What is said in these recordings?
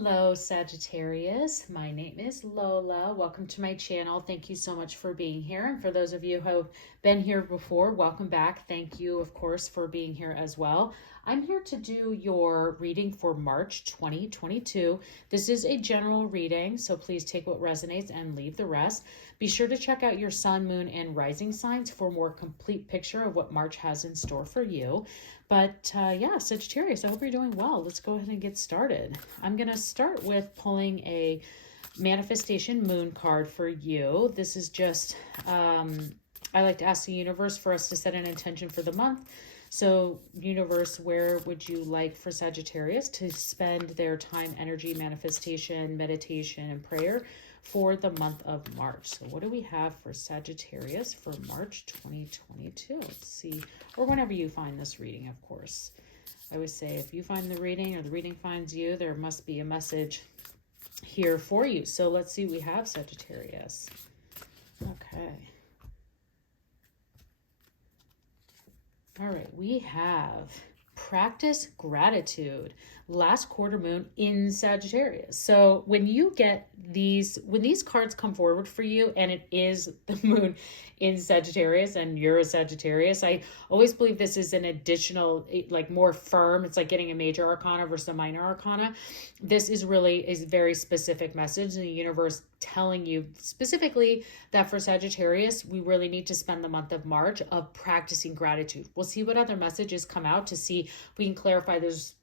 Hello, Sagittarius. My name is Lola. Welcome to my channel. Thank you so much for being here. And for those of you who have been here before, welcome back. Thank you, of course, for being here as well. I'm here to do your reading for March 2022. This is a general reading, so please take what resonates and leave the rest. Be sure to check out your sun, moon, and rising signs for a more complete picture of what March has in store for you. But yeah, Sagittarius, I hope you're doing well. Let's go ahead and get started. I'm going to start with pulling a manifestation moon card for you. This is just, I like to ask the universe for us to set an intention for the month. So universe, where would you like for Sagittarius to spend their time, energy, manifestation, meditation, and prayer for the month of March? So what do we have for Sagittarius for March 2022? Let's see, or whenever you find this reading, of course. I always say if you find the reading or the reading finds you, there must be a message here for you. So let's see what we have, Sagittarius. Okay. All right, we have practice gratitude, last quarter moon in Sagittarius. So when you get when these cards come forward for you and it is the moon in Sagittarius and you're a Sagittarius, I always believe this is an additional, like more firm. It's like getting a major arcana versus a minor arcana. This is really a very specific message in the universe telling you specifically that for Sagittarius, we really need to spend the month of March of practicing gratitude. We'll see what other messages come out to see if we can clarify there's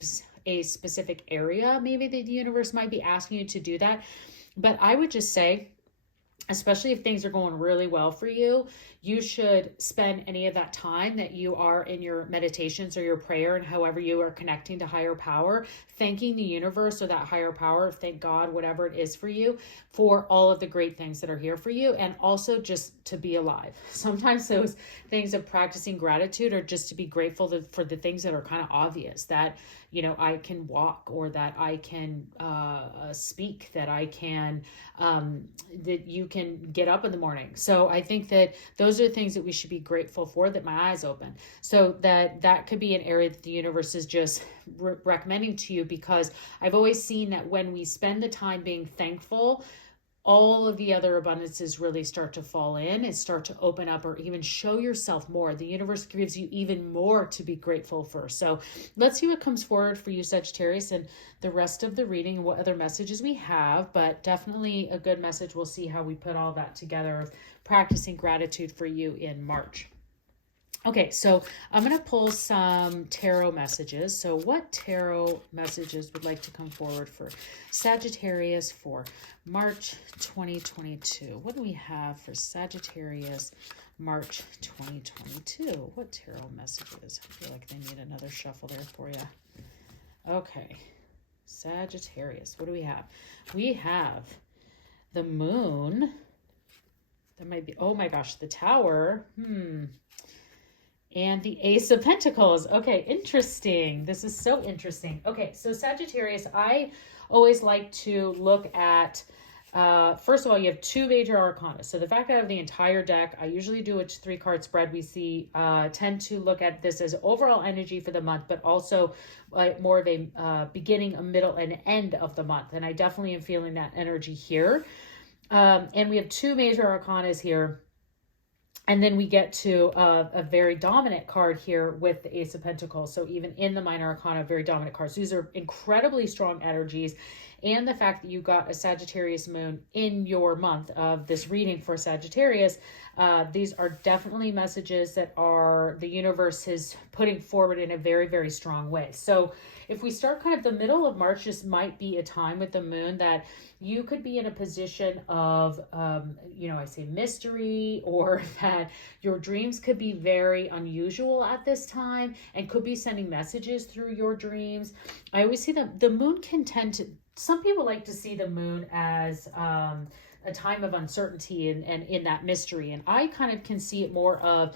a specific area maybe that the universe might be asking you to do that. But I would just say, especially if things are going really well for you, you should spend any of that time that you are in your meditations or your prayer and however you are connecting to higher power, thanking the universe or that higher power, thank God, whatever it is for you, for all of the great things that are here for you, and also just to be alive. Sometimes those things of practicing gratitude are just to be grateful for the things that are kind of obvious, that, you know, I can walk, or that I can speak, that I can, that you can get up in the morning. So I think that those are the things that we should be grateful for, that my eyes open. So that could be an area that the universe is just recommending to you, because I've always seen that when we spend the time being thankful, all of the other abundances really start to fall in and start to open up, or even show yourself more. The universe gives you even more to be grateful for. So let's see what comes forward for you, Sagittarius, and the rest of the reading and what other messages we have, but definitely a good message. We'll see how we put all that together of practicing gratitude for you in March. Okay, so I'm going to pull some tarot messages. So what tarot messages would like to come forward for Sagittarius for March 2022? What do we have for Sagittarius March 2022? What tarot messages? I feel like they need another shuffle there for you. Okay, Sagittarius, what do we have? We have the moon. That might be, oh my gosh, the tower. And the Ace of Pentacles. Okay, interesting. This is so interesting. Okay, so Sagittarius, I always like to look at, first of all, you have two major arcana. So the fact that I have the entire deck, I usually do a 3-card spread. We tend to look at this as overall energy for the month, but also more of a beginning, a middle, and end of the month. And I definitely am feeling that energy here. And we have two major arcanas here. And then we get to a very dominant card here with the Ace of Pentacles. So even in the minor arcana, very dominant cards. So these are incredibly strong energies. And the fact that you got a Sagittarius moon in your month of this reading for Sagittarius, these are definitely messages that are the universe is putting forward in a very, very strong way. So if we start kind of the middle of March, this might be a time with the moon that you could be in a position of, I say mystery, or that your dreams could be very unusual at this time and could be sending messages through your dreams. I always see that the moon can tend to, some people like to see the moon as a time of uncertainty and in that mystery. And I kind of can see it more of,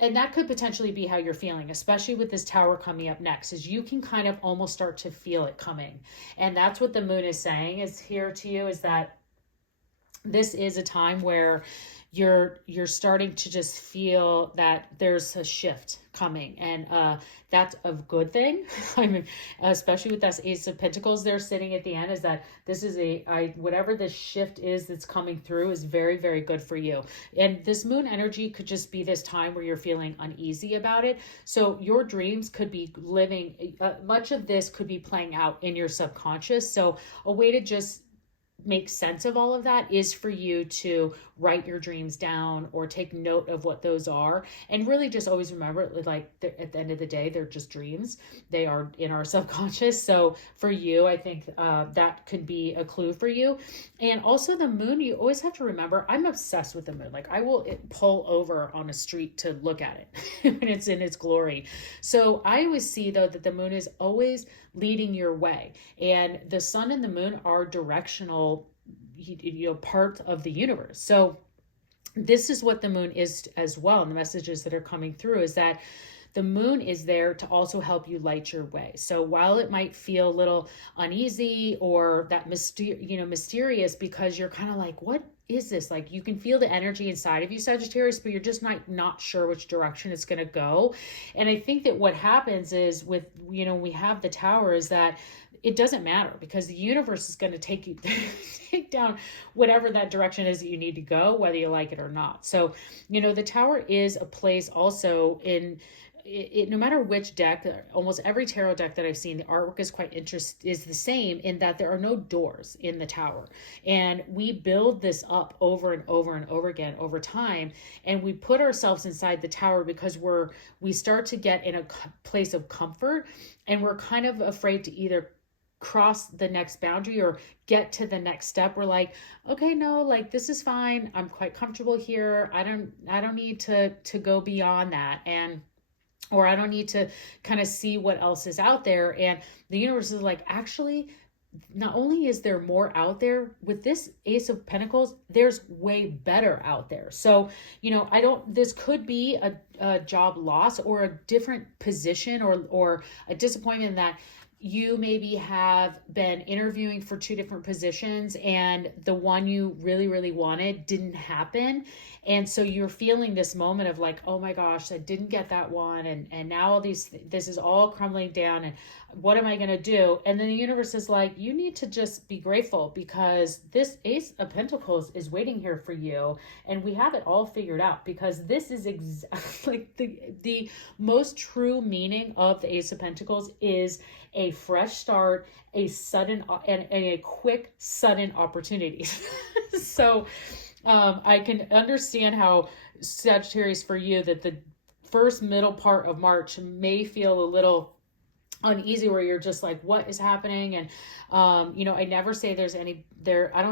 and that could potentially be how you're feeling, especially with this tower coming up next, is you can kind of almost start to feel it coming. And that's what the moon is saying is here to you, is that this is a time where you're starting to just feel that there's a shift coming, and that's a good thing. I mean, especially with that Ace of Pentacles there sitting at the end, is that this is whatever this shift is that's coming through is very, very good for you. And this moon energy could just be this time where you're feeling uneasy about it. So your dreams could be living, much of this could be playing out in your subconscious. So a way to just make sense of all of that is for you to write your dreams down or take note of what those are, and really just always remember, like, at the end of the day, they're just dreams. They are in our subconscious. So for you, I think that could be a clue for you. And also the moon, you always have to remember, I'm obsessed with the moon. Like, I will pull over on a street to look at it when it's in its glory. So I always see, though, that the moon is always leading your way, and the sun and the moon are directional, part of the universe. So this is what the moon is as well. And the messages that are coming through is that the moon is there to also help you light your way. So while it might feel a little uneasy or that mysterious, because you're kind of like, what is this? Like, you can feel the energy inside of you, Sagittarius, but you're just not sure which direction it's going to go. And I think that what happens is with, we have the Tower, is that it doesn't matter, because the universe is going to take you take down whatever that direction is that you need to go, whether you like it or not. So, the Tower is a place also in it, no matter which deck, almost every tarot deck that I've seen, the artwork is the same, in that there are no doors in the Tower. And we build this up over and over and over again over time. And we put ourselves inside the Tower because we start to get in a place of comfort, and we're kind of afraid to either cross the next boundary or get to the next step. We're like, okay, no, like, this is fine. I'm quite comfortable here. I don't need to go beyond that. Or I don't need to kind of see what else is out there. And the universe is like, actually, not only is there more out there, with this Ace of Pentacles, there's way better out there. So, this could be a job loss or a different position or a disappointment that you maybe have been interviewing for 2 different positions, and the one you really, really wanted didn't happen. And so you're feeling this moment of like, oh my gosh, I didn't get that one. And now this is all crumbling down, and what am I going to do? And then the universe is like, you need to just be grateful, because this Ace of Pentacles is waiting here for you. And we have it all figured out, because this is exactly the most true meaning of the Ace of Pentacles is a fresh start, a sudden and a quick, sudden opportunity. So I can understand how, Sagittarius, for you, that the first middle part of March may feel a little uneasy, where you're just like, what is happening? And I never say I don't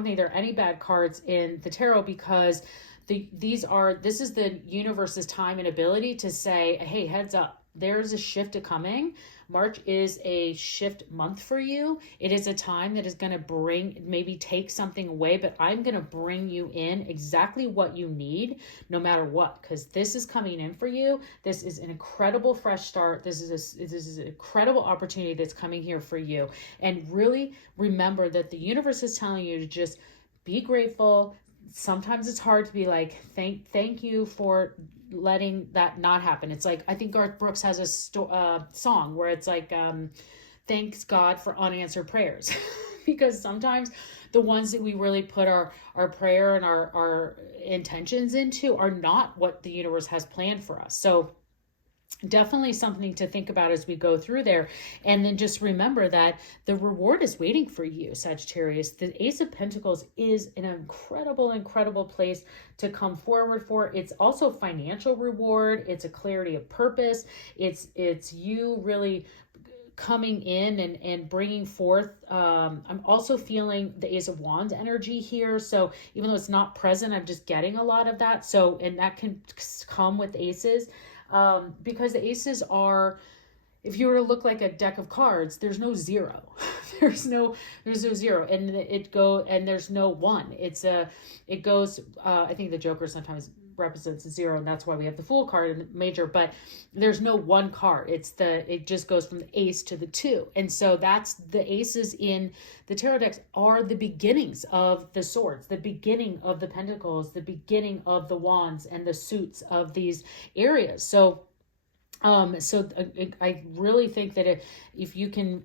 think there are any bad cards in the tarot, because this is the universe's time and ability to say, hey, heads up, there's a shift coming. March is a shift month for you. It is a time that is going to maybe take something away, but I'm going to bring you in exactly what you need, no matter what, because this is coming in for you. This is an incredible fresh start. This is an incredible opportunity that's coming here for you. And really remember that the universe is telling you to just be grateful. Sometimes it's hard to be like, thank you for letting that not happen. It's like, I think Garth Brooks has a song where it's like, thanks God for unanswered prayers. Because sometimes the ones that we really put our prayer and our intentions into are not what the universe has planned for us. So definitely something to think about as we go through there. And then just remember that the reward is waiting for you, Sagittarius. The Ace of Pentacles is an incredible place to come forward for. It's also financial reward. It's a clarity of purpose. It's you really coming in and bringing forth. I'm also feeling the Ace of Wands energy here. So even though it's not present, I'm just getting a lot of that. So, and that can come with aces. Because the aces are, if you were to look like a deck of cards, there's no 0. there's no 0, and there's no 1. It goes, I think the Joker sometimes represents a 0, and that's why we have the Fool card in the major, but there's no one card. It just goes from the ace to the 2. And so that's the aces in the tarot decks are the beginnings of the swords, the beginning of the pentacles, the beginning of the wands and the suits of these areas. So I really think that if you can,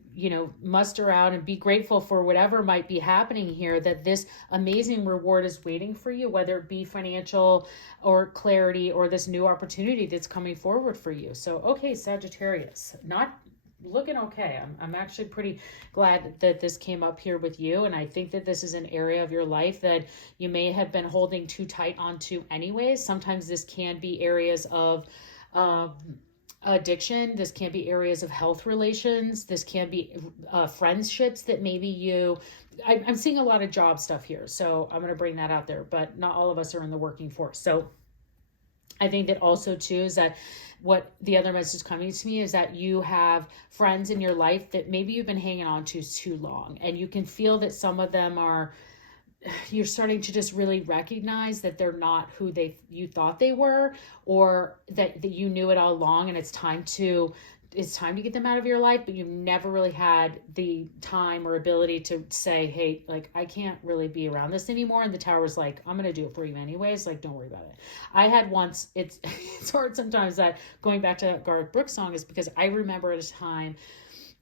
muster out and be grateful for whatever might be happening here, that this amazing reward is waiting for you, whether it be financial or clarity or this new opportunity that's coming forward for you. So, okay, Sagittarius, not looking okay. I'm actually pretty glad that this came up here with you. And I think that this is an area of your life that you may have been holding too tight onto anyways. Sometimes this can be areas of, addiction. This can be areas of health relations. This can be friendships that maybe I'm seeing a lot of job stuff here. So I'm going to bring that out there, but not all of us are in the working force. So I think that also too is that what the other message coming to me is that you have friends in your life that maybe you've been hanging on to too long, and you can feel that some of them you're starting to just really recognize that they're not who you thought they were, or that you knew it all along, and it's time to get them out of your life, but you've never really had the time or ability to say, hey, like, I can't really be around this anymore. And the tower's like, I'm going to do it for you anyways. Like, don't worry about it. I had once, it's hard sometimes that going back to that Garth Brooks song is because I remember at a time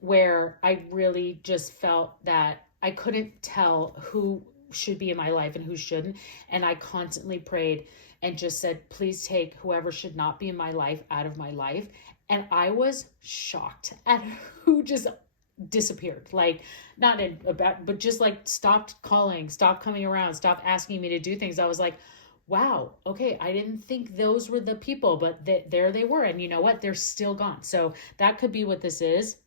where I really just felt that I couldn't tell who should be in my life and who shouldn't. And I constantly prayed and just said, please take whoever should not be in my life out of my life. And I was shocked at who just disappeared. Like, not in a bad, but just like stopped calling, stopped coming around, stopped asking me to do things. I was like, wow, okay, I didn't think those were the people, but there they were. And you know what? They're still gone. So that could be what this is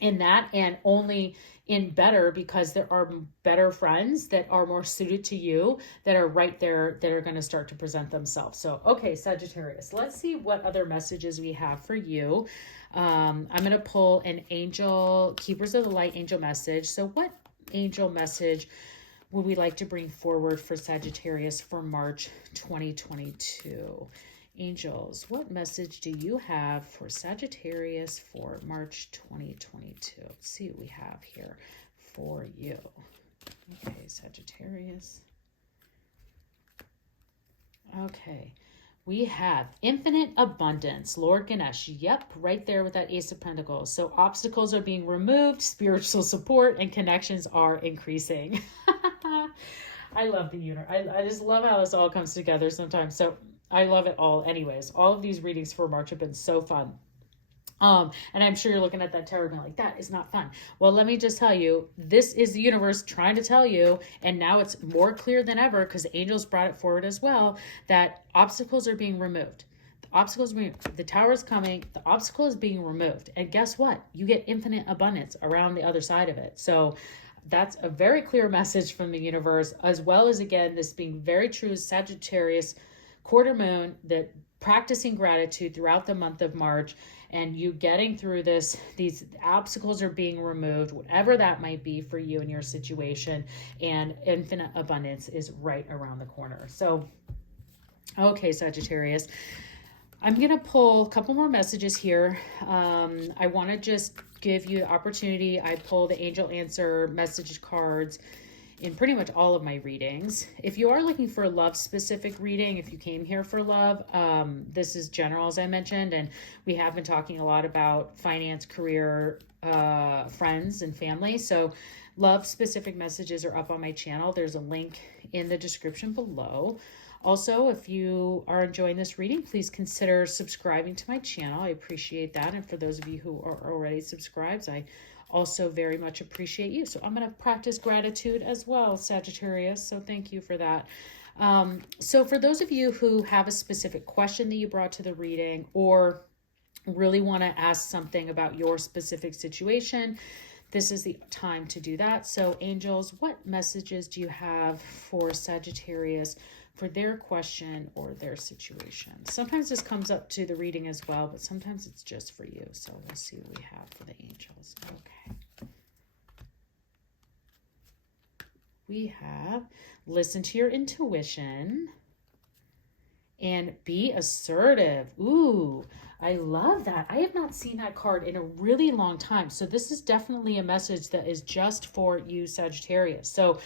in that, and only in better, because there are better friends that are more suited to you that are right there that are going to start to present themselves. So, okay, Sagittarius, let's see what other messages we have for you. I'm going to pull an angel, Keepers of the Light angel message. So what angel message would we like to bring forward for Sagittarius for March 2022? Angels, what message do you have for Sagittarius for March 2022? Let's see what we have here for you. Okay, Sagittarius. Okay, we have infinite abundance, Lord Ganesh. Yep, right there with that Ace of Pentacles. So obstacles are being removed, spiritual support and connections are increasing. I love the universe. I just love how this all comes together sometimes. So I love it all. Anyways, all of these readings for March have been so fun. And I'm sure you're looking at that tarot and being like, that is not fun. Well, let me just tell you, this is the universe trying to tell you, and now it's more clear than ever because the angels brought it forward as well, that obstacles are being removed. The tower is coming, the obstacle is being removed. And guess what? You get infinite abundance around the other side of it. So that's a very clear message from the universe, as well as, again, this being very true Sagittarius quarter moon, that practicing gratitude throughout the month of March, and you getting through this, these obstacles are being removed, whatever that might be for you in your situation, and infinite abundance is right around the corner. So, okay, Sagittarius, I'm going to pull a couple more messages here. I want to just give you the opportunity. I pull the angel answer message cards in pretty much all of my readings. If you are looking for a love specific reading, if you came here for love, this is general, as I mentioned, and we have been talking a lot about finance, career, friends, and family. So love specific messages are up on my channel. There's a link in the description below. Also, if you are enjoying this reading, please consider subscribing to my channel. I appreciate that. And for those of you who are already subscribed, I also very much appreciate you. So I'm going to practice gratitude as well, Sagittarius. So thank you for that. So for those of you who have a specific question that you brought to the reading, or really want to ask something about your specific situation, this is the time to do that. So angels, what messages do you have for Sagittarius for their question or their situation? Sometimes this comes up to the reading as well, but sometimes it's just for you. So we'll see what we have for the angels. Okay. We have listen to your intuition and be assertive. Ooh, I love that. I have not seen that card in a really long time. So this is definitely a message that is just for you, Sagittarius. So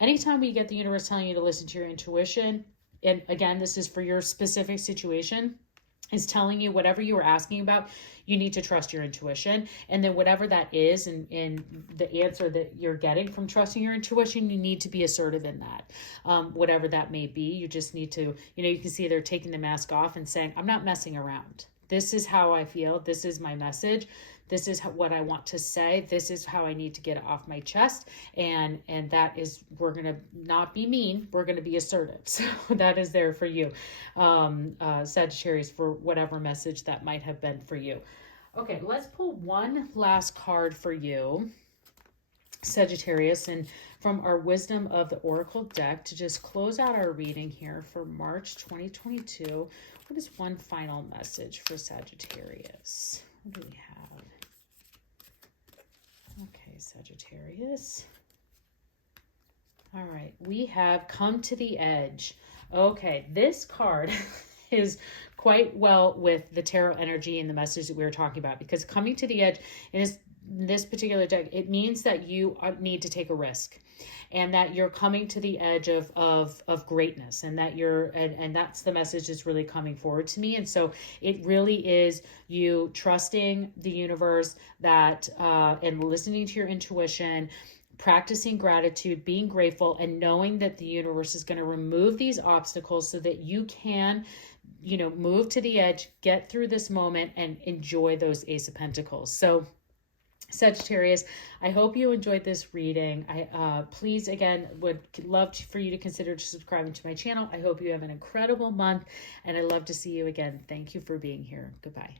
anytime we get the universe telling you to listen to your intuition, and again, this is for your specific situation, is telling you whatever you were asking about, you need to trust your intuition. And then whatever that is, and the answer that you're getting from trusting your intuition, you need to be assertive in that. Whatever that may be, you just need to, you can see they're taking the mask off and saying, I'm not messing around. This is how I feel. This is my message. This is what I want to say. This is how I need to get it off my chest. And that is, we're going to not be mean. We're going to be assertive. So that is there for you, Sagittarius, for whatever message that might have been for you. Okay, let's pull one last card for you, Sagittarius, and from our Wisdom of the Oracle deck to just close out our reading here for March 2022. What is one final message for Sagittarius? What do we have? Okay, Sagittarius. All right, we have come to the edge. Okay, this card is quite well with the tarot energy and the message that we were talking about, because coming to the edge in this particular deck, it means that you need to take a risk, and that you're coming to the edge of greatness, and that and that's the message that's really coming forward to me. And so it really is you trusting the universe, that and listening to your intuition, practicing gratitude, being grateful, and knowing that the universe is going to remove these obstacles so that you can move to the edge, get through this moment, and enjoy those Ace of Pentacles. So Sagittarius, I hope you enjoyed this reading. I please, again, would love for you to consider subscribing to my channel. I hope you have an incredible month, and I'd love to see you again. Thank you for being here. Goodbye.